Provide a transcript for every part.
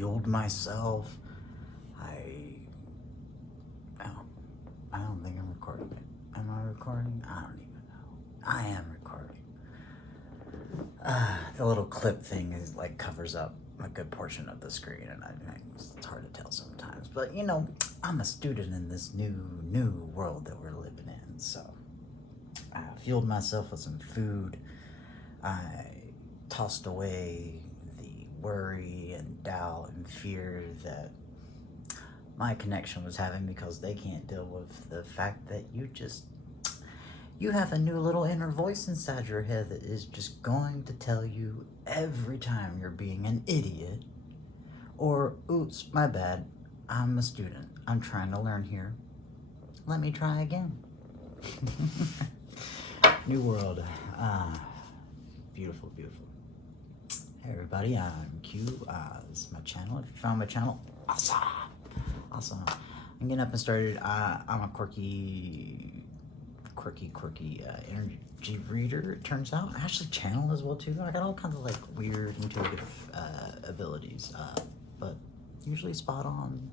fueled myself. Oh, I don't think I'm recording it. Am I recording? I don't even know. I am recording. The little clip thing is like covers up a good portion of the screen, and it's hard to tell sometimes. But you know, I'm a student in this new world that we're living in, so I fueled myself with some food. I tossed away the worry and doubt and fear that my connection was having, because they can't deal with the fact that you have a new little inner voice inside your head that is just going to tell you every time you're being an idiot, or, oops, my bad, I'm a student, I'm trying to learn here, let me try again. New world. Beautiful, beautiful. Hey everybody, I'm Q. This is my channel. If you found my channel, awesome. I'm getting up and started. I'm a quirky energy reader, it turns out. I actually channel as well too. I got all kinds of like weird intuitive abilities, but usually spot on.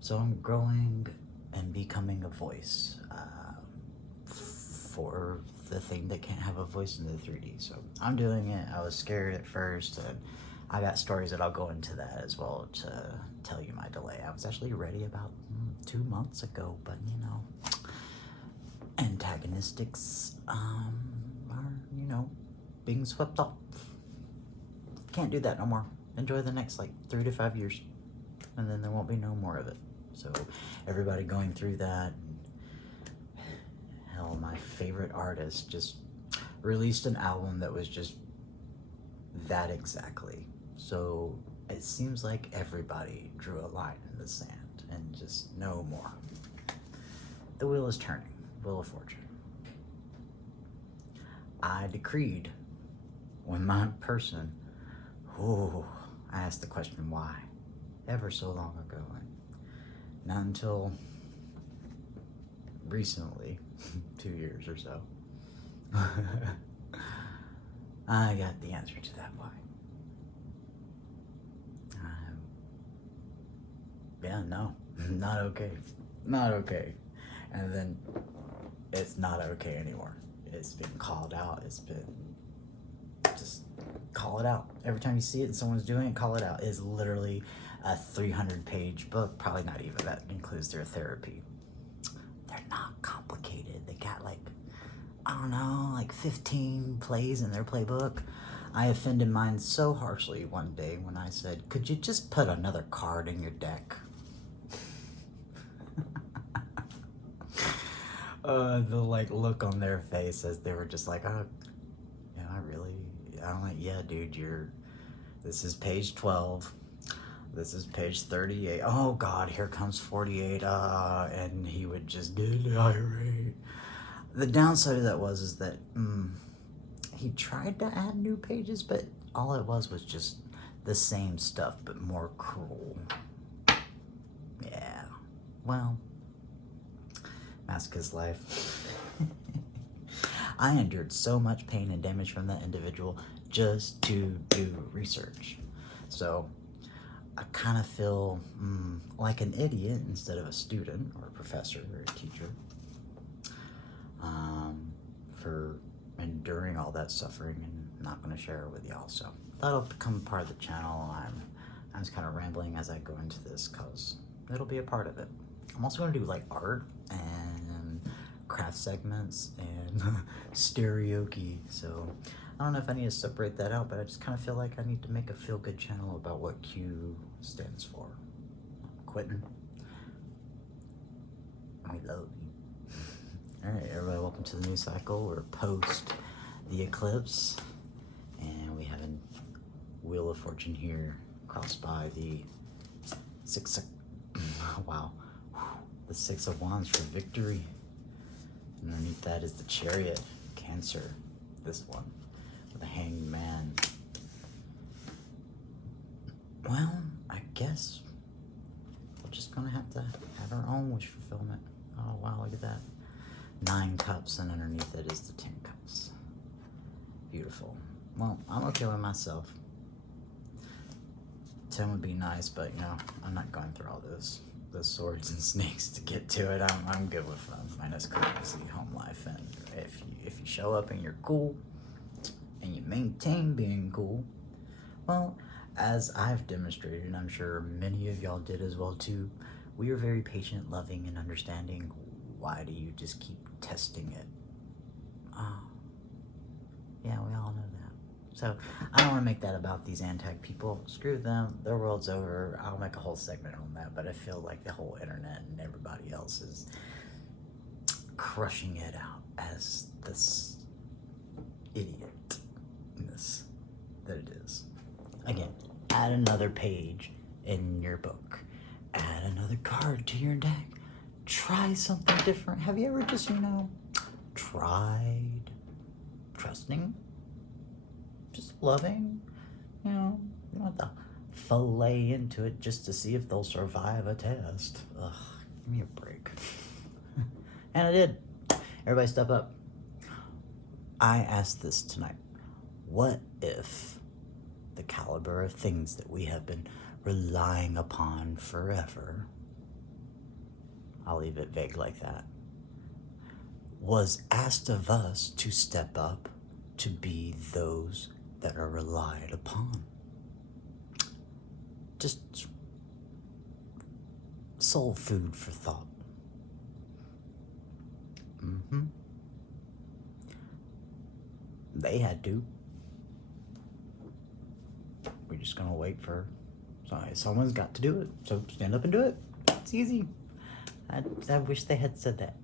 So I'm growing and becoming a voice for the thing that can't have a voice in the 3D. So I'm doing it. I was scared at first, and I got stories that I'll go into that as well to tell you my delay. I was actually ready about 2 months ago, but you know, antagonistics are, you know, being swept off. Can't do that no more. Enjoy the next like 3 to 5 years, and then there won't be no more of it. So everybody going through that. Hell, my favorite artist just released an album that was just that exactly. So it seems like everybody drew a line in the sand and just no more. The wheel is turning. Wheel of Fortune. I decreed when my person, I asked the question why, ever so long ago, and not until recently, 2 years or so, I got the answer to that why. Yeah, no, not okay, not okay. And then it's not okay anymore. It's been called out. It's been, just call it out. Every time you see it and someone's doing it, call it out. It's literally a 300-page book. Probably not even. That includes their therapy. They're not complicated. They got like, I don't know, like 15 plays in their playbook. I offended mine so harshly one day when I said, could you just put another card in your deck? The like look on their face as they were just like, oh, yeah, I'm like, yeah, dude, this is page 12. This is page 38. Oh God, here comes 48. And he would just get irate. The downside of that is that he tried to add new pages, but all it was just the same stuff, but more cruel. Yeah, well, Mask life. I endured so much pain and damage from that individual just to do research. So I kind of feel like an idiot instead of a student or a professor or a teacher for enduring all that suffering, and I'm not going to share it with y'all. So that'll become part of the channel. I'm just kind of rambling as I go into this because it'll be a part of it. I'm also going to do like art and craft segments and karaoke. So I don't know if I need to separate that out, but I just kind of feel like I need to make a feel-good channel about what Q stands for. Quitting. I love you. All right, everybody, welcome to the new cycle. We're post the eclipse, and we have a Wheel of Fortune here, crossed by the wow, the 6 of Wands for victory. And underneath that is the Chariot, Cancer, this one, with a Hanged Man. Well, I guess we're just gonna have to have our own wish fulfillment. Oh wow, look at that. 9 cups, and underneath it is the 10 cups. Beautiful. Well, I'm okay with myself. 10 would be nice, but you know, I'm not going through all those swords and snakes to get to it. I'm good with minus currency, home life, and if you show up and you're cool, and you maintain being cool, well, as I've demonstrated, and I'm sure many of y'all did as well too, we are very patient, loving, and understanding. Why do you just keep testing it? Oh, yeah, we all know that. So I don't want to make that about these Antag people. Screw them. Their world's over. I'll make a whole segment on that, but I feel like the whole internet and everybody else is crushing it out as this idiotness that it is. Again, add another page in your book. Add another card to your deck. Try something different. Have you ever just, tried trusting? Just loving? You don't have to fillet into it just to see if they'll survive a test. Ugh, give me a break. And I did. Everybody step up. I asked this tonight. What if the caliber of things that we have been relying upon forever, I'll leave it vague like that, was asked of us to step up to be those that are relied upon? Just soul food for thought. They had to. We're just gonna wait for someone's got to do it. So stand up and do it. It's easy. I wish they had said that.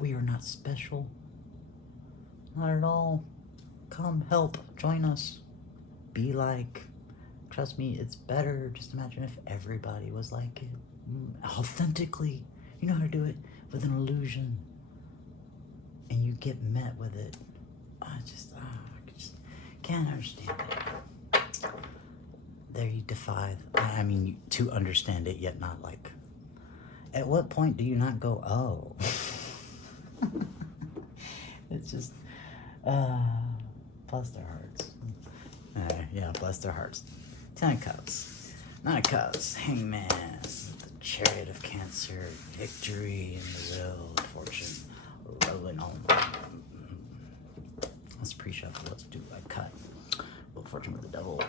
We are not special. Not at all. Come, help, join us. Be like. Trust me, it's better. Just imagine if everybody was like it. Authentically. You know how to do it with an illusion. And you get met with it. I just can't understand it. There you defy, to understand it, yet not like. At what point do you not go, oh? It's just, bless their hearts. Yeah, bless their hearts. 10 of Cups, 9 of Cups, Hangman, the Chariot of Cancer, Victory in the Wheel of Fortune, rolling on. Let's pre-shuffle. Let's do a cut. Wheel of Fortune with the Devil.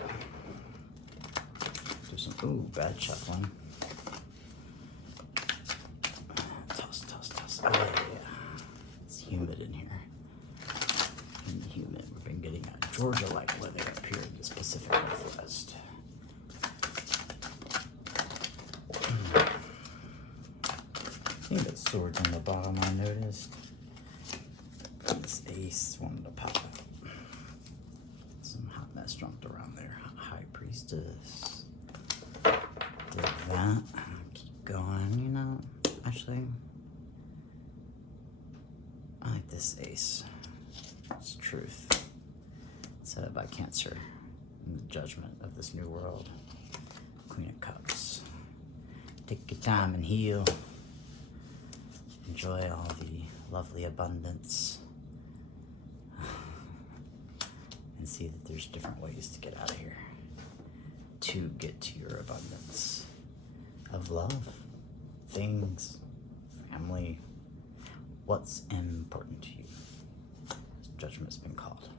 Do some bad shuffling. Toss. Oh yeah. It's humid in here. Humid. We've been getting a Georgia-like weather up here in this Pacific Northwest. I think that sword's on the bottom, I noticed. This ace wanted to pop up. Some hot mess jumped around there. High Priestess. Did that. Keep going, Actually, I like this ace. It's truth. Set up by Cancer. In the judgment of this new world. Queen of Cups. Take your time and heal. Enjoy all the lovely abundance. And see that there's different ways to get out of here. To get to your abundance of love, things, family, what's important to you. Judgment's been called.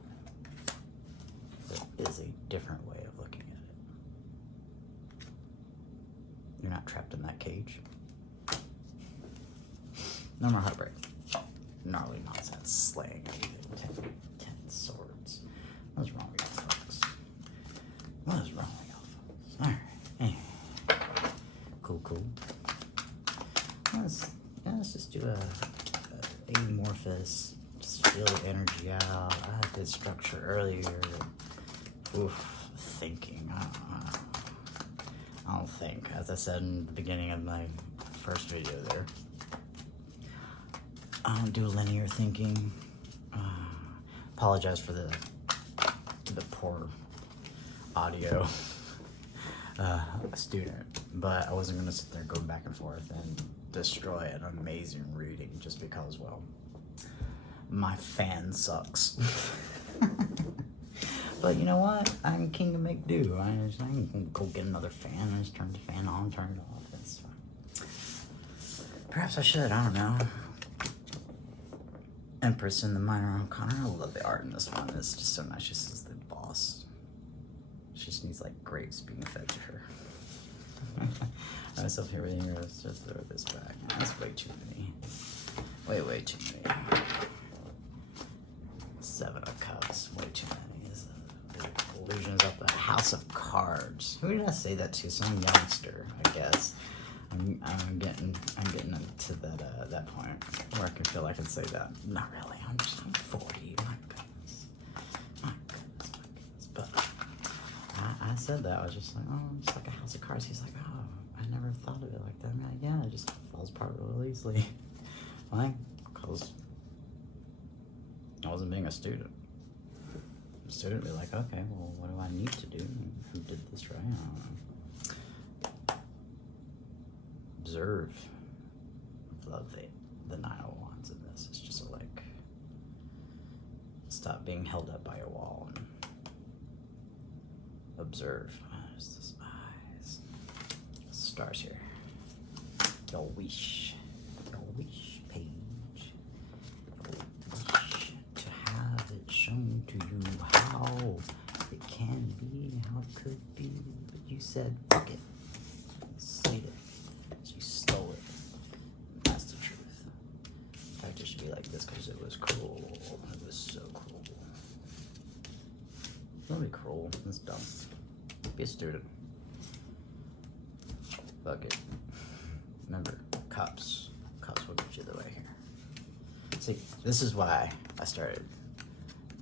There is a different way of looking at it. You're not trapped in that cage. No more heartbreak. Gnarly nonsense, slaying everything. 10 swords. What's wrong with you folks? What is wrong with y'all folks? Alright, anyway. Cool. Let's just do a amorphous, just feel the energy out. I did structure earlier. Thinking. I don't think. As I said in the beginning of my first video there, I don't do linear thinking. Apologize for the poor audio student, but I wasn't going to sit there going back and forth and destroy an amazing reading just because, well, my fan sucks. But you know what? I'm king of make do. I can go get another fan and just turn the fan on, turn it off. That's fine. Perhaps I should. I don't know. Empress in the Minor Arcana. I love the art in this one. It's just so nice. She says the boss. She just needs like grapes being fed to her. I myself here with you. Let's just throw this back. That's way too many. Way too many. 7 of Cups. Way too many. Illusions of the House of Cards. Who did I say that to? Some youngster, I guess. I'm getting to that point where I can feel I can say that. Not really. I'm 40. My goodness. But I said that. I was just like, oh, it's like a House of Cards. He's like, oh, I never thought of it like that. I'm like, yeah, it just falls apart really easily. Why? Because I wasn't being a student. A student would be like, okay, well, what do I need to do? Who did this right? I don't know. Observe. Love the 9 of Wands in this. It's just like, stop being held up by a wall and observe. There's this eyes. Stars here. Your wish page. Your wish to have it shown to you how it can be, how it could be. But you said, fuck it. Say it. You stole it. That's the truth. In fact, it should be like this because it was cruel. It was so cruel. Don't be cruel. That's dumb. Be a student. Fuck it. Remember, Cups. Cups will get you the way here. See, this is why I started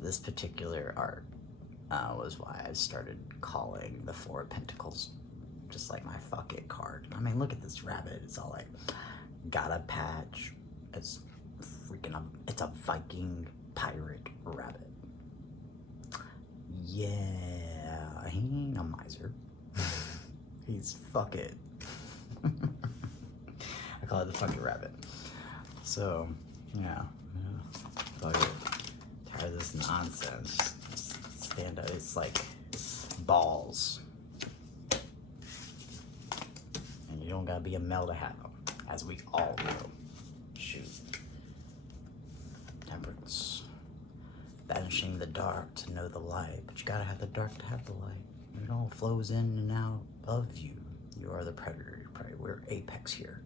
this particular art. Was why I started calling the 4 of Pentacles just like my fuck it card. I mean, look at this rabbit. It's all like, got a patch. It's freaking, it's a Viking pirate rabbit. Yeah, he ain't a miser. He's fuck it. I call it the fuck it rabbit. So, yeah. Fuck it. Tired of this nonsense. Stand up. It's like balls. And you don't gotta be a male to have them, as we all know. Shoot. Temperance. Banishing the dark to know the light. But you gotta have the dark to have the light. It all flows in and out of you. You are the predator, your prey. We're apex here.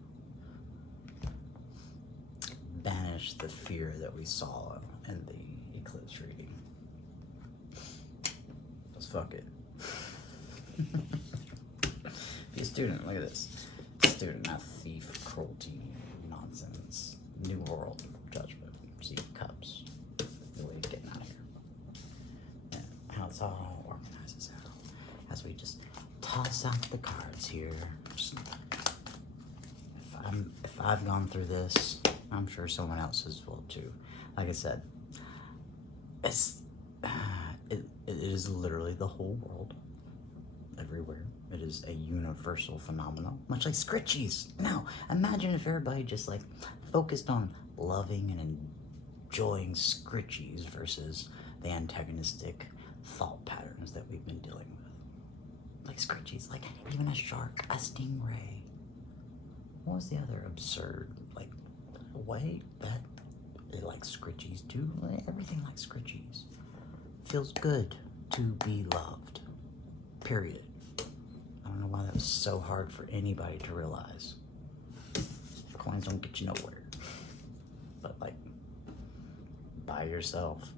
Banish the fear that we saw in the eclipse reading. Just fuck it. Be a student, look at this. Student, not thief, cruelty, nonsense. New world, judgment. See, Cups. The way of getting out of here. And how it's all organizes out. As we just toss out the cards here. Just, if I've gone through this, I'm sure someone else has will too. Like I said, it is literally the whole world, everywhere. It is a universal phenomenon, much like Scritchies. Now, imagine if everybody just like focused on loving and enjoying Scritchies versus the antagonistic thought patterns that we've been dealing with. Like Scritchies, like even a shark, a stingray. What was the other absurd, like, way that they like Scritchies too? Everything like Scritchies. Feels good to be loved. Period. I don't know why that was so hard for anybody to realize. Coins don't get you nowhere. But like, buy yourself.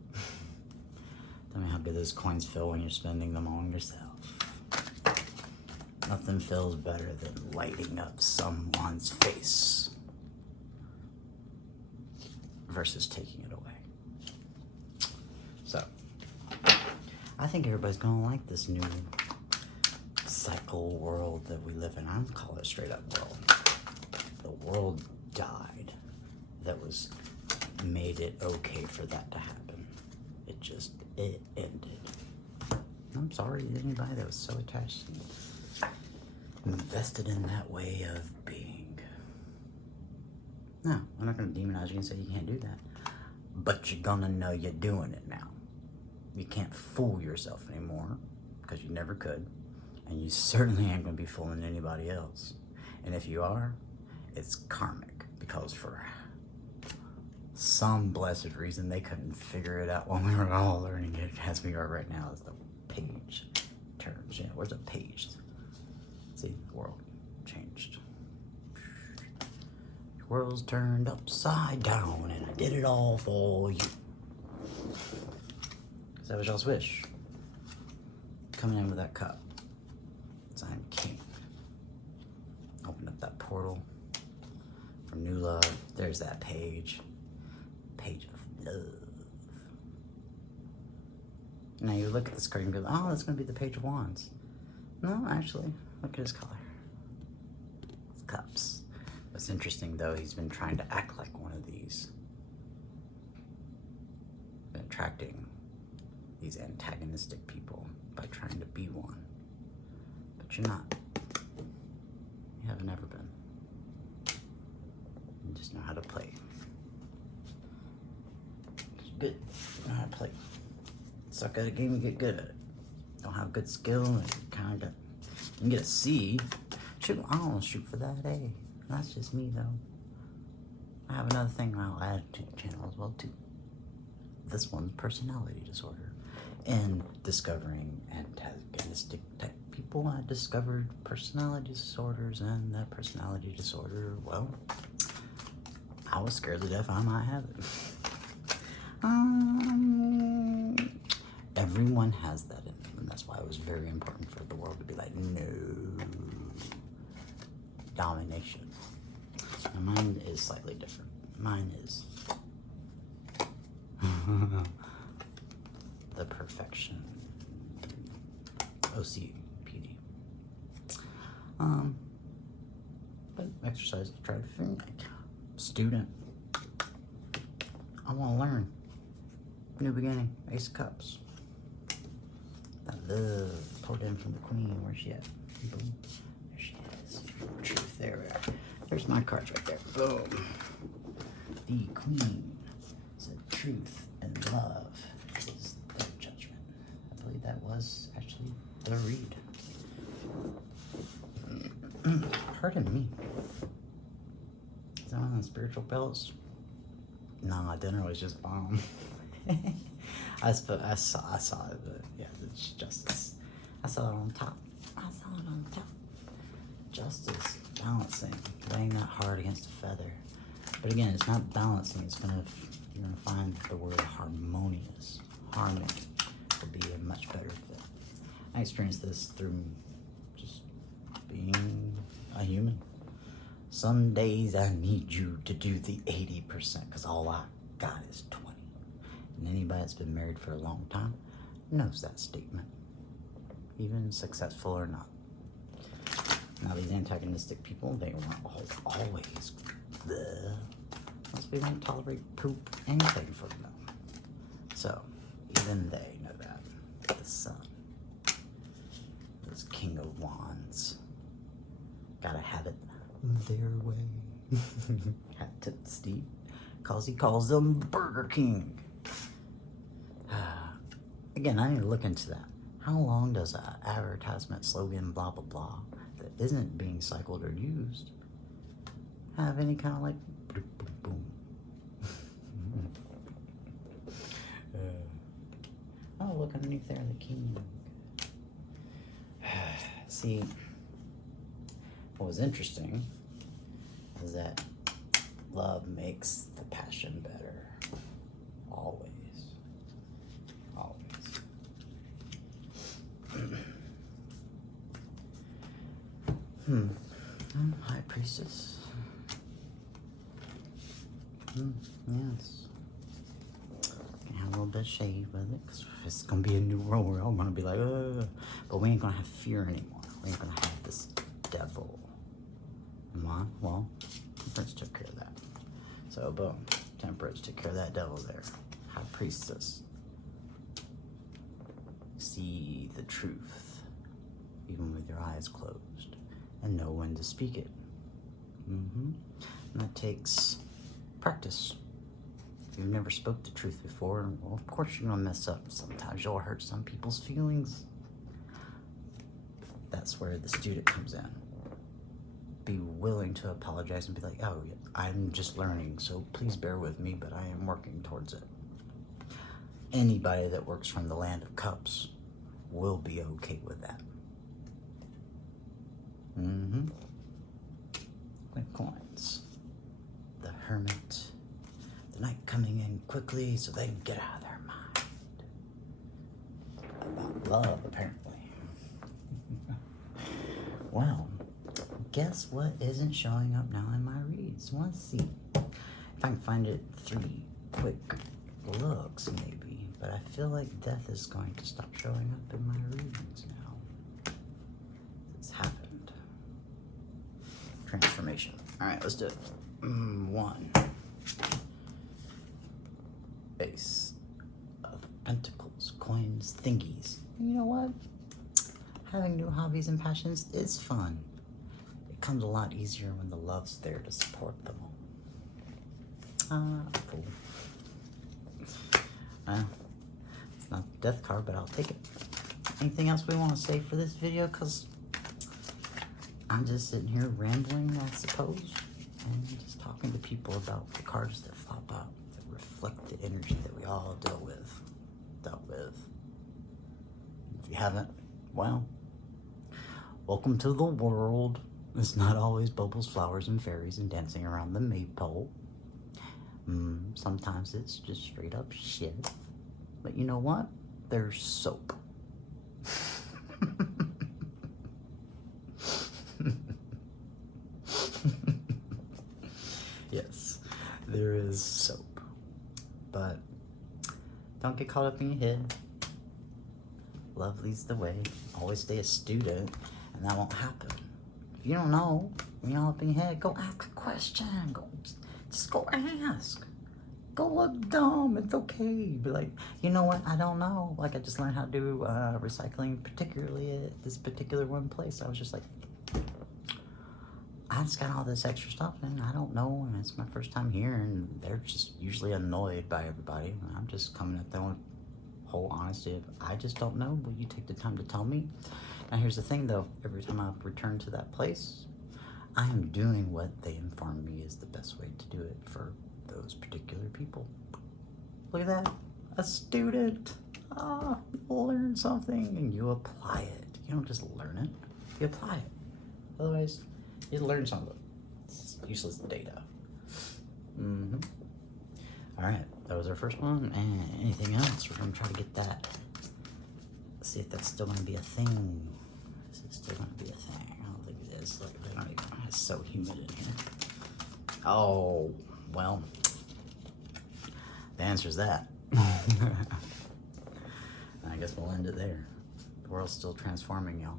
Tell me how good those coins feel when you're spending them on yourself. Nothing feels better than lighting up someone's face versus taking it away. So, I think everybody's gonna like this new cycle world that we live in. I don't call it straight up world. The world died. That was made it okay for that to happen. It ended. I'm sorry to anybody that was so attached and invested in that way of being. No, I'm not gonna demonize you and say you can't do that. But you're gonna know you're doing it now. You can't fool yourself anymore, because you never could. And you certainly ain't going to be fooling anybody else. And if you are, it's karmic, because for some blessed reason they couldn't figure it out when we were all learning it, as we are right now, as the page turns. Yeah, where's the page? See, the world changed. The world's turned upside down, and I did it all for you. Is that what y'all's wish? Coming in with that cup. I am king. Open up that portal for new love. There's that page. Page of love. Now you look at the card and go, oh, that's going to be the Page of Wands. No, actually, look at his color. It's cups. What's interesting, though, he's been trying to act like one of these. Been attracting these antagonistic people by trying to be one. But you're not. You haven't ever been. You just know how to play. It's good. You know how to play. Suck at a game, you get good at it. Don't have good skill, and kind of. You can get a C. Shoot, I don't shoot for that A. That's just me, though. I have another thing I'll add to the channel as well, too. This one's personality disorder. And discovering antagonistic type people, I discovered personality disorders, and that personality disorder, well, I was scared to death I might have it. Everyone has that in them, and that's why it was very important for the world to be like, no. Domination. And mine is slightly different. Mine is the perfection. OCPD. But exercise to try to figure out. Student. I want to learn. New beginning. Ace of Cups. That love poured in from the Queen. Where's she at? Boom. There she is. Truth. There we are. There's my cards right there. Boom. The Queen said truth and love is the judgment. I believe that was actually the read. Pardon me. Is that one of the spiritual belts? No, dinner was just bomb. I saw it, but yeah, it's justice. I saw it on top. Justice, balancing, laying that heart against a feather. But again, it's not balancing. You're gonna find the word harmonious. Harmony will be a much better fit. I experienced this through just being a human. Some days I need you to do the 80%, because all I got is 20. And anybody that's been married for a long time knows that statement, even successful or not. Now these antagonistic people, they weren't always bleh, unless we won't tolerate poop, anything from them. So even they know that. The sun, this King of Wands, gotta have it their way. Hat tip Steve, cause he calls them Burger King. Again, I need to look into that. How long does an advertisement slogan, blah, blah, blah, that isn't being cycled or used, have any kind of like boom, boom, boom? Oh, look underneath there, the king. See, what was interesting is that love makes the passion better. Always. High Priestess. Yes. Can have a little bit of shade with it, because it's going to be a new world. We're all going to be like, ugh. But we ain't going to have fear anymore. We ain't going to have this devil. Well, Temperance took care of that. So, boom. Temperance took care of that devil there. High Priestess. See the truth, even with your eyes closed, and know when to speak it. And that takes practice. you've never spoke the truth before, well, of course you're gonna mess up. Sometimes you'll hurt some people's feelings. That's where the student comes in. Be willing to apologize and be like, oh, I'm just learning, so please bear with me, but I am working towards it. Anybody that works from the Land of Cups will be okay with that. Quick coins. The Hermit. The night coming in quickly so they can get out of their mind. About love, apparently. Well, guess what isn't showing up now in my reads? Let's see. If I can find it 3 quick looks, maybe. But I feel like death is going to stop showing up in my readings now. It's happened. Transformation. Alright, let's do it. 1. Ace of Pentacles, coins, thingies. You know what? Having new hobbies and passions is fun. It comes a lot easier when the love's there to support them all. Cool. It's not the death card, but I'll take it. Anything else we want to say for this video? Because I'm just sitting here rambling, I suppose, and just talking to people about the cards that pop out that reflect the energy that we all dealt with. If you haven't, well, welcome to the world. It's not always bubbles, flowers, and fairies and dancing around the maypole. Sometimes it's just straight up shit. But you know what? There's soap. Yes, there is soap. But don't get caught up in your head. Love leads the way. Always stay a student, and that won't happen. If you don't know, when you're all up in your head, go ask a question. Just go ask. Go look dumb. It's okay. Be like, you know what? I don't know. Like, I just learned how to do recycling, particularly at this particular one place. I was just like, I just got all this extra stuff, and I don't know, and it's my first time here, and they're just usually annoyed by everybody. I'm just coming at them with whole honesty. If I just don't know, will you take the time to tell me? Now, here's the thing, though. Every time I return to that place, I am doing what they inform me is the best way to do it for those particular people. Look at that. A student. Learn something, and you apply it. You don't just learn it. You apply it. Otherwise, you learn something. It's useless data. Alright, that was our first one. And anything else? We're going to try to get that. See if that's still going to be a thing. Is it still going to be a thing? I don't think it is. Look, they don't even, it's so humid in here. Oh, well, the answer is that. I guess we'll end it there. The world's still transforming, y'all.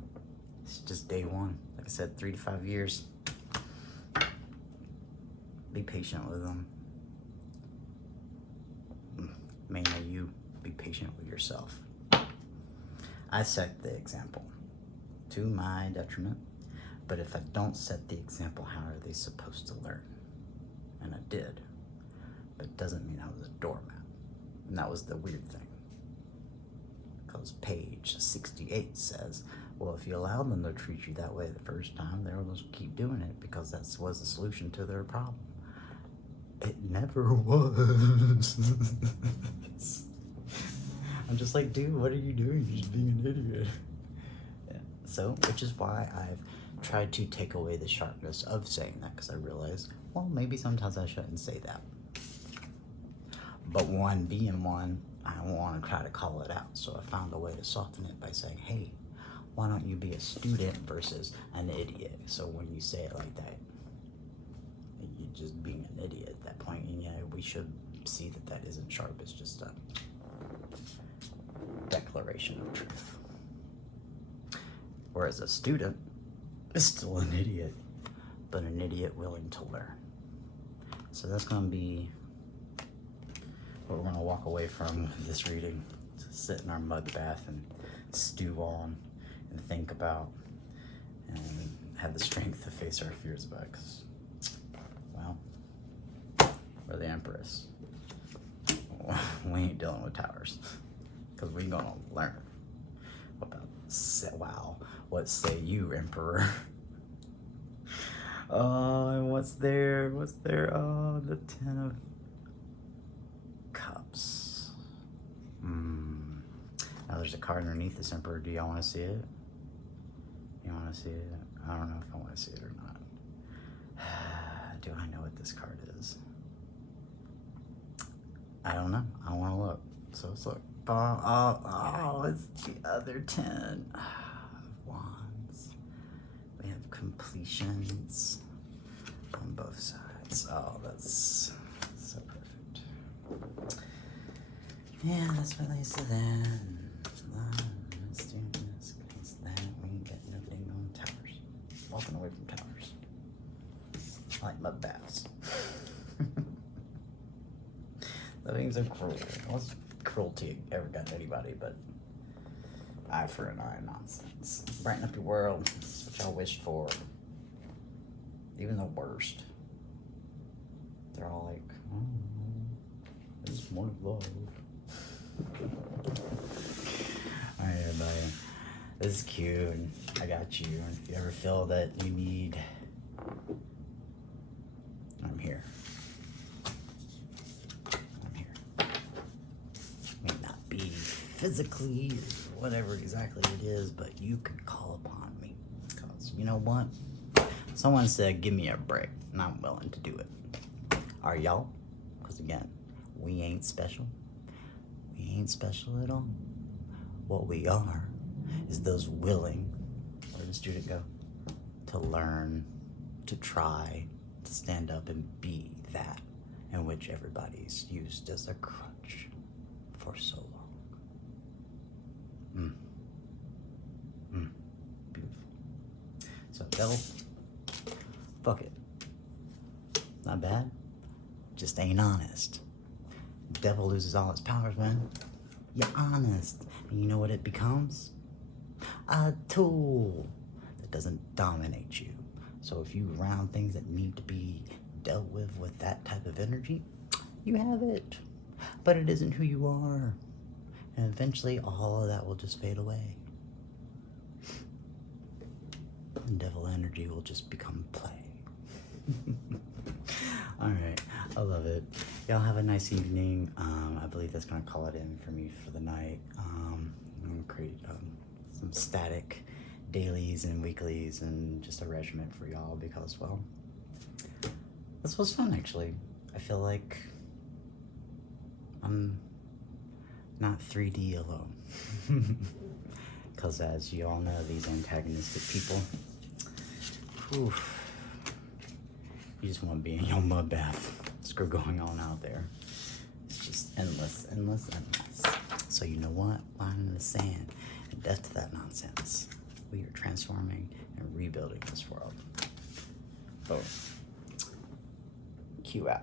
It's just day 1. Like I said, 3 to 5 years. Be patient with them. Mainly you, be patient with yourself. I set the example to my detriment, but if I don't set the example, how are they supposed to learn? And I did, but it doesn't mean I was a doormat. And that was the weird thing. Because page 68 says, well, if you allow them to treat you that way the first time, they'll just keep doing it because that was the solution to their problem. It never was. I'm just like, dude, what are you doing? You're just being an idiot. Yeah. So, which is why I've tried to take away the sharpness of saying that, because I realized, well, maybe sometimes I shouldn't say that. But one being one, I don't want to try to call it out. So I found a way to soften it by saying, hey, why don't you be a student versus an idiot? So when you say it like that, you're just being an idiot at that point. And yeah, we should see that that isn't sharp. It's just a declaration of truth. Whereas a student is still an idiot, but an idiot willing to learn. So that's going to be what we're going to walk away from this reading. To sit in our mud bath and stew on and think about and have the strength to face our fears about. Because, well, we're the Empress. we ain't dealing with towers. Because we gonna learn. Wow, what say you, Emperor? Oh, and what's there? What's there? Oh, the Ten of Cups. Now there's a card underneath this Emperor. Do y'all want to see it? You want to see it? I don't know if I want to see it or not. Do I know what this card is? I don't know. I want to look. So let's look. Oh, it's the other 10 of Wands. We have completions on both sides. Oh, that's so perfect. Yeah, that's what I said then. Let's do this. Against that. We ain't got nothing on towers. Walking away from towers. Like mud baths. That being so cruel. What's cruelty ever got to anybody but eye for an eye nonsense? Brighten up your world. That's what y'all wished for. Even the worst. They're all like, oh, it's more love. Alright, everybody. This is cute. I got you. If you ever feel that you need, I'm here. I'm here. May not be physically, whatever exactly it is, but you can call upon me. Because you know what? Someone said, give me a break, and I'm willing to do it. Are y'all? Because again, we ain't special. We ain't special at all. What we are is those willing, where does Judith go? To learn, to try, to stand up and be that in which everybody's used as a crutch for so long. Beautiful. So, devil, fuck it. Not bad. Just ain't honest. Devil loses all its powers, man. You're honest. And you know what it becomes? A tool that doesn't dominate you. So if you round things that need to be dealt with that type of energy, you have it. But it isn't who you are. And eventually all of that will just fade away. And devil energy will just become play. Alright, I love it. Y'all have a nice evening. I believe that's gonna call it in for me for the night. I'm gonna create some static dailies and weeklies and just a regimen for y'all because, well, this was fun actually. I feel like I'm not 3D alone. Because as you all know, these antagonistic people, whew, you just want to be in your mud bath. Screw going on out there. It's just endless, endless, endless. So you know what? Line in the sand. And death to that nonsense. We are transforming and rebuilding this world. Boom. Q out.